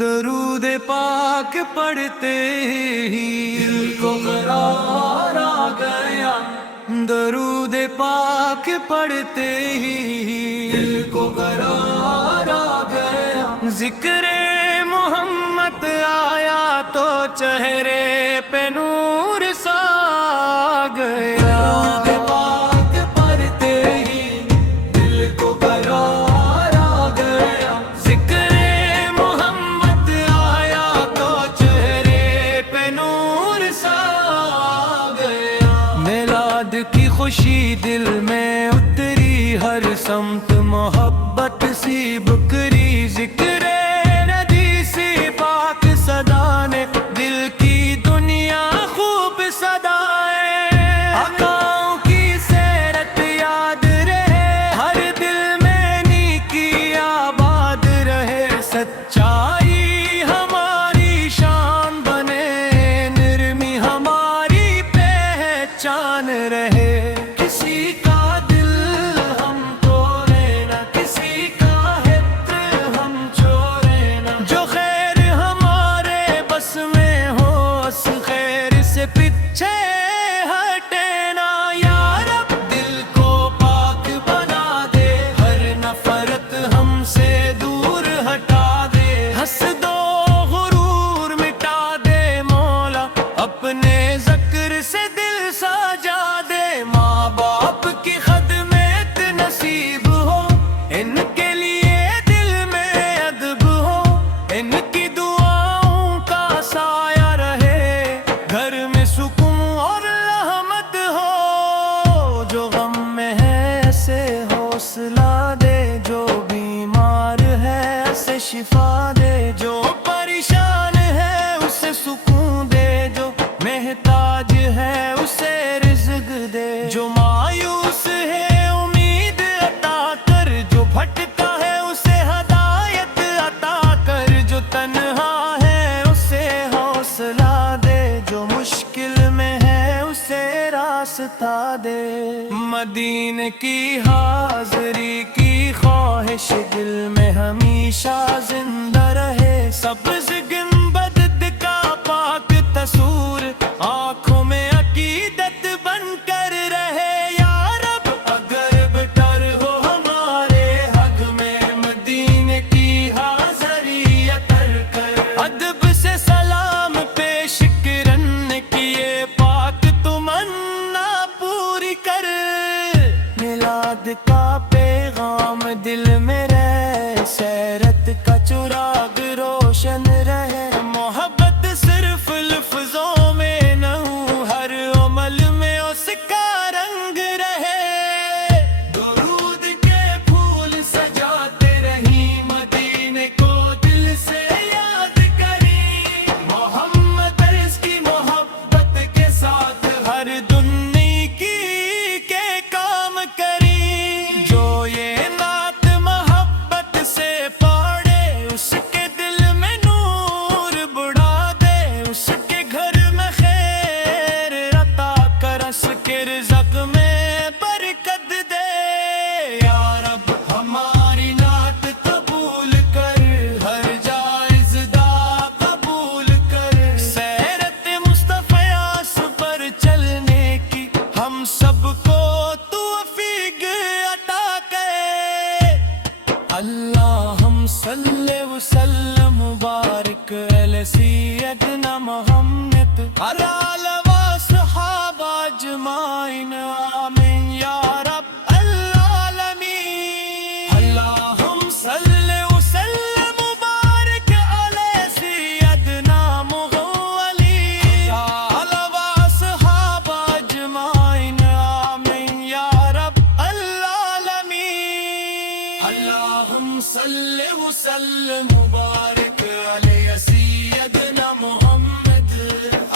درود پاک پڑھتے ہی دل کو قرار آ گیا، درود پاک پڑھتے ہی دل کو قرار آ گیا، ذکر محمد آیا تو چہرے پہ نور سا آ گیا، درود پاک پڑھتے ہی دل کو قرار آ گیا، ذکر محمد آیا تو چہرے پہ نور سا آ گیا، میلاد کی خوشی دل میں اتری، ہر سمت محبت سی بکری، ذکر ندی سی پاک صدا نے دل کی دنیا خوب سدائے، آقاؤں کی سیرت یاد رہے، ہر دل میں نیکی آباد رہے، سچائی ہماری شان بنے، نرمی ہماری پہچان رہے، کسی کا دل ہم توڑے نہ، کسی کا حتر ہم چھوڑے نہ، جو خیر ہمارے بس میں ہو اس خیر سے پیچھے ہٹے نہ، یا رب دل کو پاک بنا دے، ہر نفرت ہم سے دور ہٹا دے، حسد و غرور مٹا دے مولا، اپنے ذکر سے دل سجا دے، ماں باپ کی خدمت نصیب ہو، ان کے لیے دل میں ادب ہو، ان کی دعاؤں کا سایہ رہے، گھر میں سکون اور رحمت ہو، جو غم میں ہے اسے حوصلہ دے، جو بیمار ہے اسے شفا دے، جو پریشان ہے اسے سکون دے، جو محتاج ہے اسے رزق دے، جو مایوس ہے امید عطا کر، جو بھٹکا ہے اسے ہدایت عطا کر، جو تنہا ہے اسے حوصلہ دے، جو مشکل میں ہے اسے راستہ دے، مدینے کی حاضری کی خواہش دل میں ہمیشہ زندہ رہے، سبز گنبد کا پاک تصور آنکھوں میں عقیدت بن کر رہے، یا رب اگر بٹر ہو ہمارے حق میں، مدینے کی حاضری عطر کر، ادب سے سلام پیش کرن کیے پاک تمنا پوری کر، میلاد کا پیغام دل میں رہے، سیرت کا چراغ روشن رہے، محبت صرف لفظوں میں نہ ہو، ہر عمل میں اس کا رنگ رہے، درود کے پھول سجاتے رہیں، مدینے کو دل سے یاد کریں، محمد عرض کی محبت کے ساتھ ہر دنیا کے کام کریں، جو یہ نعت محبت سے پڑھے اس کے دل میں نور بڑھا دے، اس کے گھر میں خیر عطا کر، اس کے رزق میں برکت دے، یا رب ہماری نعت قبول کر، ہر جائز دا قبول کر، سیرت مصطفیٰ پر چلنے کی ہم سب کو توفیق عطا کرے، اللہم صلی وسلم مبارک علی سیدنا محمد علی آلہ و صحابہ اجمعین، آمین یا رب العالمین، اللہم صلی وسلم مبارک علی سیدنا محمد علی آلہ و صحابہ اجمعین، آمین یا رب العالمین، اللہم صلی وسلم مبارک علی سیدنا محمد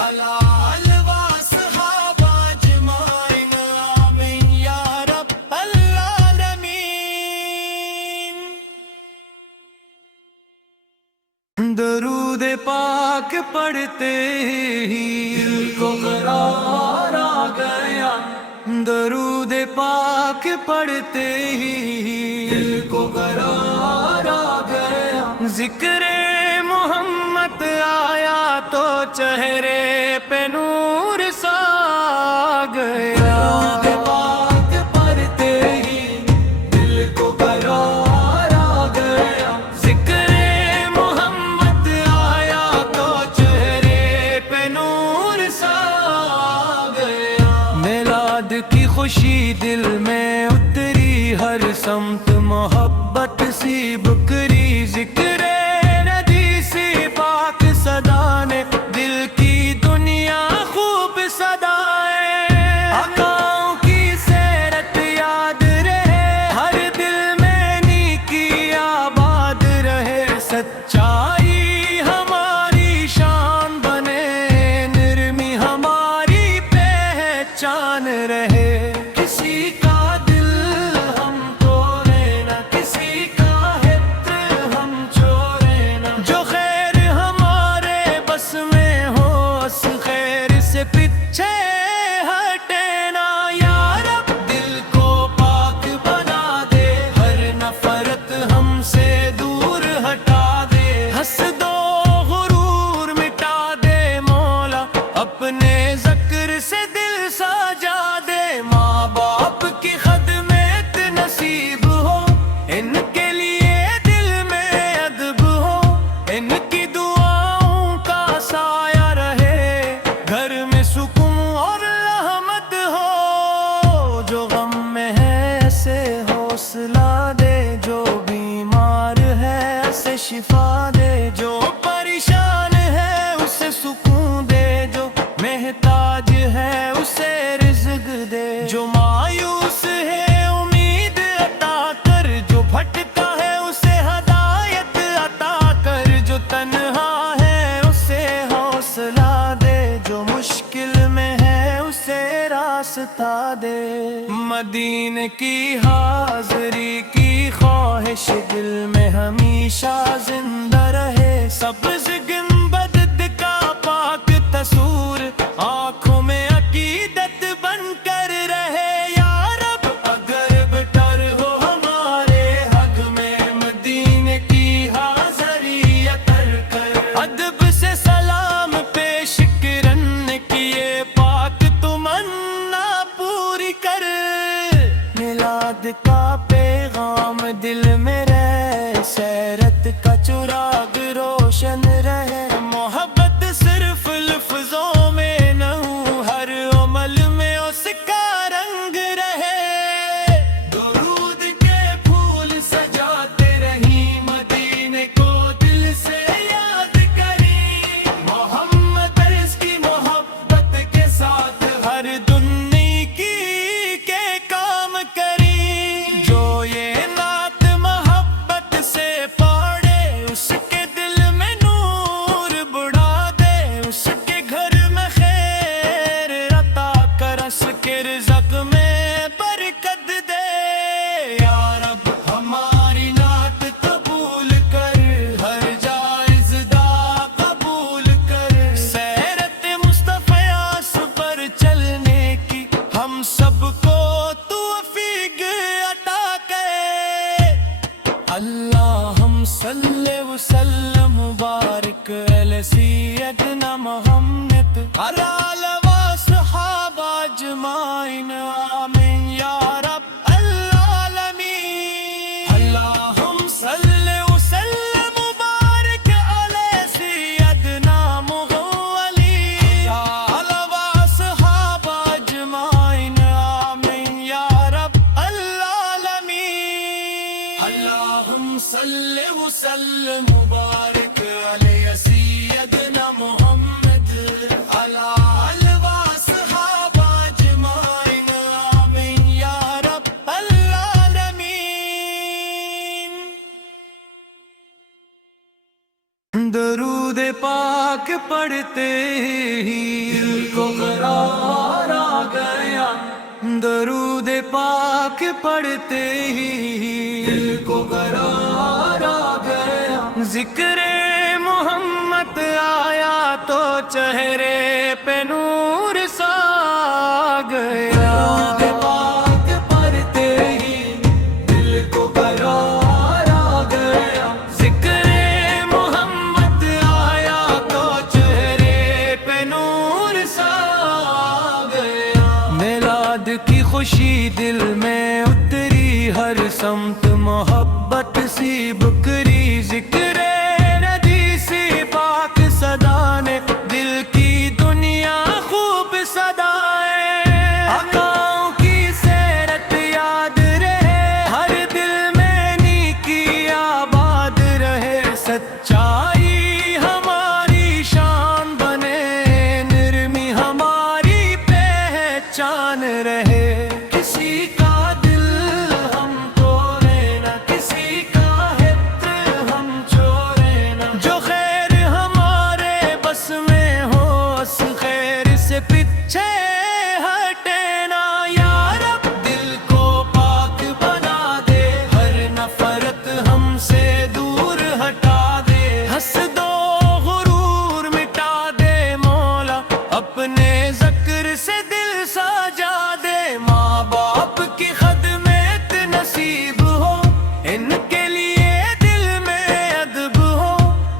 علی آلہ و صحابہ اجمعین، آمین یا رب العالمین، درود پاک پڑھتے ہی دل کو قرار آ گیا، درود پاک پڑھتے ہی دل کو قرار آ گیا، ذکر محمد چہرے پہ نور سا گیا درود پاک پڑھتے ہی دل کو قرار آ گیا ذکر محمد آیا تو چہرے پہ نور سا گیا میلاد کی خوشی دل میں اتری ہر سمت محبت سی بکری ذکر ندی سی پاک صدا نے دل کی دنیا خوب سدائے آقاؤں کی سیرت یاد رہے ہر دل میں نیکی آباد رہے سچائی ہماری شان بنے نرمی ہماری پہچان رہے کسی کا دل ہم توڑے نہ کسی کا ہتر ہم چورے نہ جو خیر ہمارے بس میں ہو اس خیر سے پیچھے ہٹے نا یا رب دل کو پاک بنا دے ہر نفرت ہم سے دور ہٹا دے حسد و غرور مٹا دے مولا اپنے ذکر سے دل سجا دے ماں باپ کی خدمت نصیب ہو ان کے لیے دل میں ادب ہو ان کی دعاؤں کا سایہ رہے گھر میں سکون اور رحمت ہو جو غم میں ہے اسے حوصلہ دے جو بیمار ہے اسے شفا دے جو پریشان ہے اسے سکون دے جو محتاج ہے اسے رزق دے جو مایوس ہے امید عطا کر جو بھٹکا ہے اسے ہدایت عطا کر جو تنہا ہے اسے حوصلہ دے جو مشکل میں ہے اسے راستہ دے مدینے کی حاضری کی خواہش دل میں ہمیشہ زندہ رہے سبز گنبد کا پاک تصور آنکھوں میں عقیدت بن کر رہے یا رب اگر بٹر ہو ہمارے حق میں مدینے کی حاضری عطر کر ادب سے سلام پیش کرن کیے پاک تمنا پوری کر میلاد کا پیغام دل میں رہے سیرت کا چراغ روشن رہے محبت صرف لفظوں میں نہ ہو ہر عمل میں اس کا رنگ رہے درود کے پھول سجاتے رہیں مدینے کو دل سے یاد کریں محمد عرض کی محبت کے ساتھ ہر دنیا کے کام کریں جو یہ نعت محبت سے پڑھے اس کے دل میں نور بڑھا دے اس کے گھر میں خیر عطا کر اس کے رزق میں برکت دے یا رب ہماری نعت قبول کر ہر جائز دا قبول کر سیرت مصطفیٰ پر چلنے کی ہم سب کو توفیق عطا کرے اللہم صلی وسلم مبارک علی سیدنا محمد علی آلہ و صحابہ اجمعین آمین یا رب العالمین اللہم صلی وسلم مبارک علی سیدنا محمد علی آلہ و صحابہ اجمعین آمین یا رب العالمین اللہم صلی وسلم مبارک علی سیدنا محمد علی آلہ و صحابہ اجمعین آمین یا رب العالمین درود پاک پڑھتے ہی دل کو قرار آ گیا درود پاک پڑھتے ہی دل کو قرار آ گیا ذکر محمد آیا تو چہرے پہ نور سا گیا درود پاک پڑھتے ہی دل کو قرار آ گیا ذکر محمد آیا تو چہرے خوشی دل میں اتری ہر سمت محبت سی بکری ذکر ندی سی پاک صدا نے دل کی دنیا خوب سدائے آقاؤں کی سیرت یاد رہے ہر دل میں نیکی آباد رہے سچائی ہماری شان بنے نرمی ہماری پہچان رہے کسی کا دل ہم توڑے نہ کسی کا حتر ہم چھوڑے نہ جو خیر ہمارے بس میں ہو اس خیر سے پیچھے ہٹے نہ یا رب دل کو پاک بنا دے ہر نفرت ہم سے دور ہٹا دے حسد و غرور مٹا دے مولا اپنے ذکر سے دل سجا دے ماں باپ کی خدمت نصیب ہو ان کے لیے دل میں ادب ہو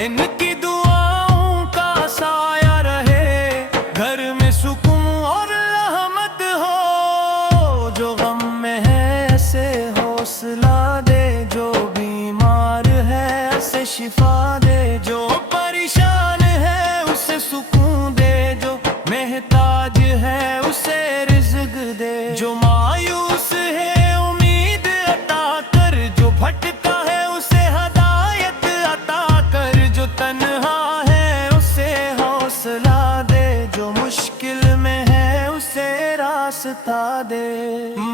ان کی دعاؤں کا سایہ رہے گھر میں سکون اور رحمت ہو جو غم میں ہے اسے حوصلہ دے جو بیمار ہے اسے شفا دے جو پریشان ہے اسے سکون دے جو محتاج ہے اسے رزق دے جو مایوس ہے امید عطا کر جو بھٹکا ہے اسے ہدایت عطا کر جو تنہا ہے اسے حوصلہ دے جو مشکل میں ہے اسے راستہ دے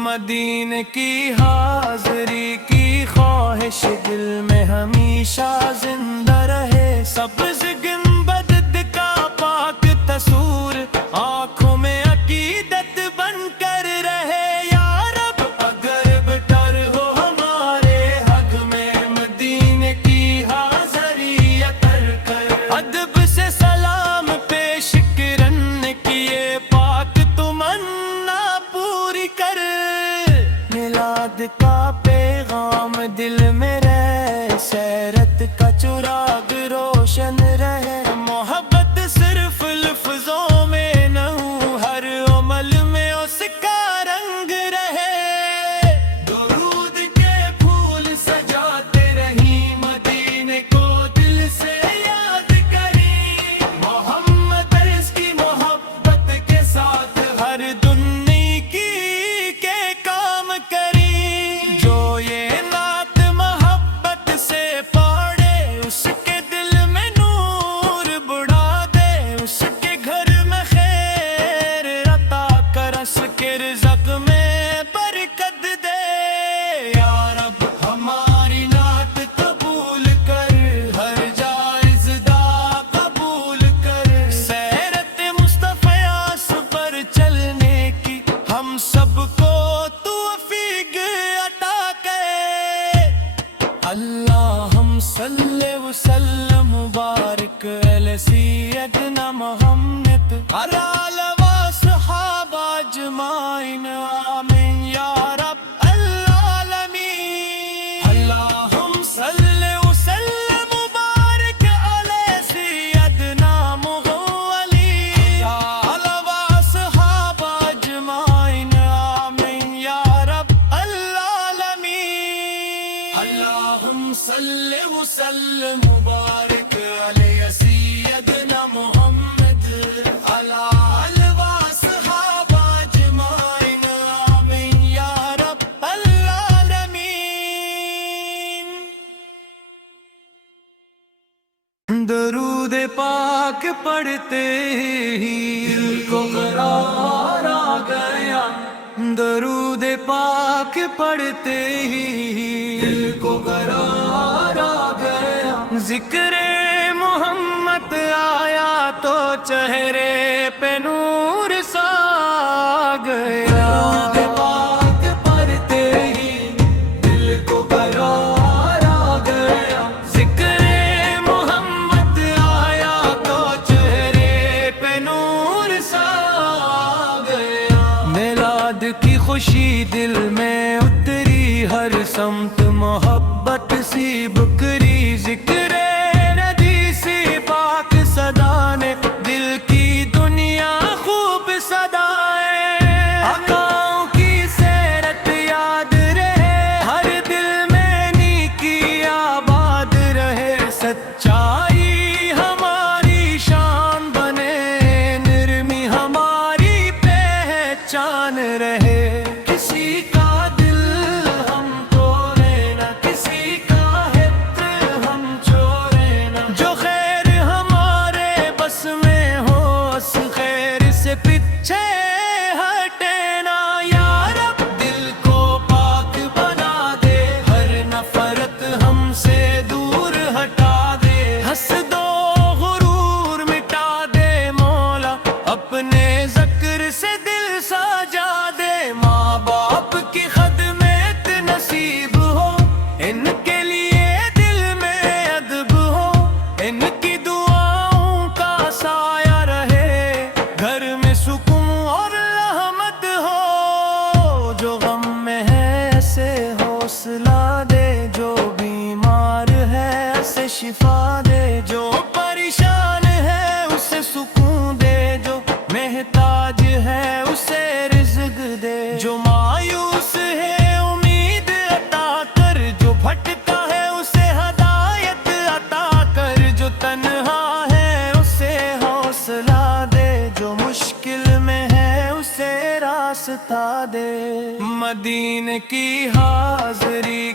مدینے کی حاضری کی خواہش دل میں ہمیشہ زندہ رہے سبز گنبد کا پاک تصور آنکھوں میں عقیدت بن کر رہے یا رب اگر بٹر ہو ہمارے حق میں مدینے کی حاضری عطر کر ادب سے سلام پیش کرن کیے پاک تمنا پوری کر میلاد کا پیغام دل میں رہے سیرت کا چراغ روشن رہے محبت صرف لفظوں میں نہ ہو ہر عمل میں اس کا رنگ رہے درود کے پھول سجاتے رہی مدینے کو دل سے یاد کری محمد عرض کی محبت کے ساتھ ہر دنیا کی کے کام کری جو یہ نعت محبت سے پڑھے اس کے دل میں نور بڑھا دے اس کے گھر میں خیر عطا کر اس کے رزق میں برکت دے یا رب ہماری نعت قبول کر ہر جائز دا قبول کر سیرت مصطفیٰ پر چلنے کی ہم سب کو توفیق عطا کرے اللہم صلی وسلم مبارک علی سیدنا محمد علی آلہ و صحابہ اجمعین آمین یا رب العالمین اللہم صلی وسلم مبارک علی سیدنا محمد علی آلہ و صحابہ اجمعین آمین یا رب العالمین اللہم صلی وسلم مبارک علی سیدنا محمد علی آلہ و صحابہ اجمعین آمین یا رب العالمین درود پاک پڑھتے ہی دل کو قرار آ گیا درود پاک پڑھتے ہی دل کو قرار آ گیا ذکر محمد آیا تو چہرے پہ نور سا آ گیا درود پاک پڑھتے ہی دل کو قرار آ گیا ذکر محمد آیا تو چہرے پہ نور سا آ گیا میلاد کی خوشی دل میں اتری ہر سمت محبت سی بکری ذکر ندی سی پاک صدا نے دل کی دنیا خوب سدائے آقاؤں کی حوصلہ دے، جو بیمار ہے اسے شفا دے، جو پریشان ہے اسے سکون دے، جو محتاج ہے اسے رزق دے، جو مایوس ہے امید عطا کر، جو بھٹکا ہے اسے ہدایت عطا کر، جو تنہا ہے اسے حوصلہ دے، جو مشکل میں ہے اسے راستہ دے۔ مدینے کی حاضری